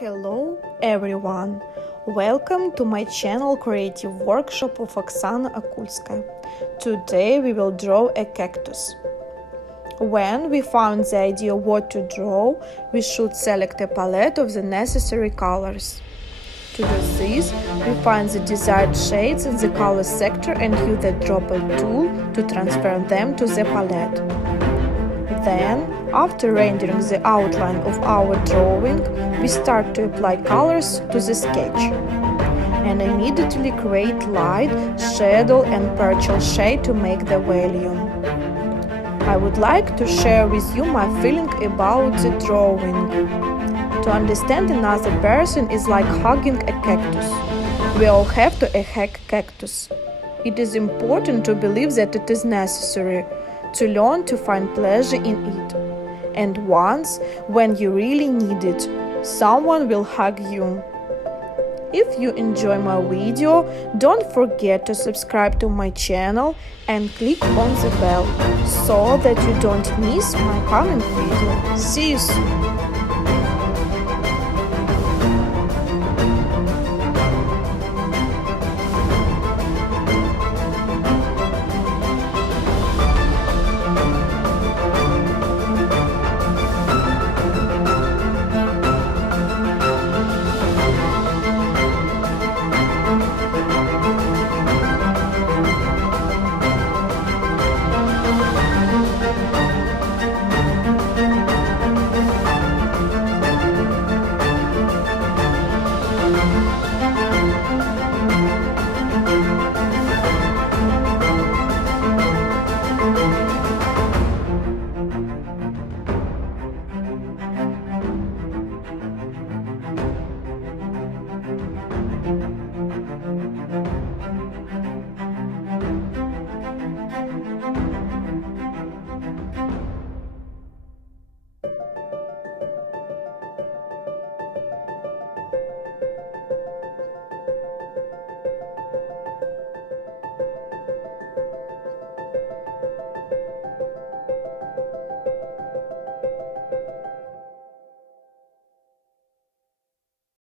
Hello everyone! Welcome to my channel Creative Workshop of Oksana Akulskaya. Today we will draw a cactus. When we found the idea what to draw, we should select a palette of the necessary colors. To do this, we find the desired shades in the color sector and use the dropper tool to transfer them to the palette. Then, after rendering the outline of our drawing, we start to apply colors to the sketch and immediately create light, shadow and partial shade to make the volume. I would like to share with you my feeling about the drawing. To understand another person is like hugging a cactus. We all have to hug cactus. It is important to believe that it is necessary to learn to find pleasure in it. And once, when you really need it, someone will hug you. If you enjoy my video, don't forget to subscribe to my channel and click on the bell so that you don't miss my coming video. See you soon!